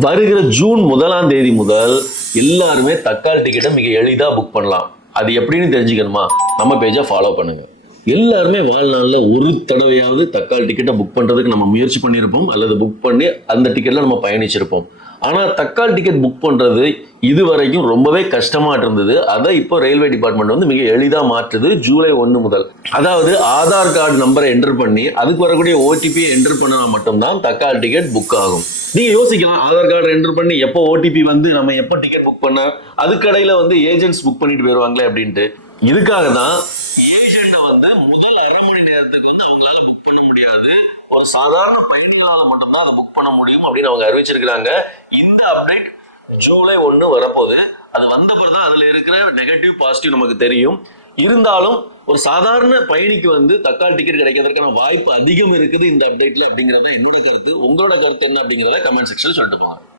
வருகிற ஜூன் முதலாம் தேதி முதல் எல்லாருமே தக்காளி டிக்கெட்டை மிக எளிதாக புக் பண்ணலாம். அது எப்படின்னு தெரிஞ்சுக்கணுமா? நம்ம பேஜை ஃபாலோ பண்ணுங்கள் எல்லாருமே வாழ்நாளில் ஒரு தடவையாவது தக்காளி டிக்கெட்டை புக் பண்ணுறதுக்கு நம்ம முயற்சி பண்ணியிருப்போம். அல்லது புக் பண்ணி அந்த டிக்கெட்டில் நம்ம பயணிச்சிருப்போம். ஆனால் தக்காளி டிக்கெட் புக் பண்ணுறது இது வரைக்கும் ரொம்பவே கஷ்டமாக இருந்தது. அதை இப்போ ரயில்வே டிபார்ட்மெண்ட் வந்து மிக எளிதாக மாற்றுது ஜூலை ஒன்று முதல். அதாவது ஆதார் கார்டு நம்பரை என்டர் பண்ணி அதுக்கு வரக்கூடிய ஓடிபியை என்டர் பண்ணால் மட்டும்தான் தக்காளி டிக்கெட் புக் ஆகும். நீங்கள் யோசிக்கலாம் ஆதார் கார்டு என்டர் பண்ணி எப்போ ஓடிபி வந்து நம்ம எப்போ டிக்கெட் புக் பண்ண அதுக்கடையில் வந்து ஏஜென்ட்ஸ் புக் பண்ணிட்டு போயிடுவாங்களே அப்படின்ட்டு. இதுக்காக தான் வந்து முதல் அரை மணி நேரத்துக்கு வந்து அவங்களால புக் பண்ண முடியாது. ஒரு சாதாரண பயணிகளால மட்டும்தான் அதை புக் பண்ண முடியும் அப்படின்னு அவங்க அறிவிச்சிருக்கிறாங்க. இந்த அப்டேட் ஜூலை ஒன்று வரப்போகுது. அது வந்த பிறகு தான் அதில் இருக்கிற நெகட்டிவ் பாசிட்டிவ் நமக்கு தெரியும். இருந்தாலும் ஒரு சாதாரண பயணிக்கு வந்து தக்காளி டிக்கெட் கிடைக்கிறதுக்கான வாய்ப்பு அதிகம் இருக்குது இந்த அப்டேட்ல அப்படிங்கிறத என்னோட கருத்து. உங்களோட கருத்து என்ன அப்படிங்கிறத கமெண்ட் செக்ஷன் சொல்லிட்டு போங்க.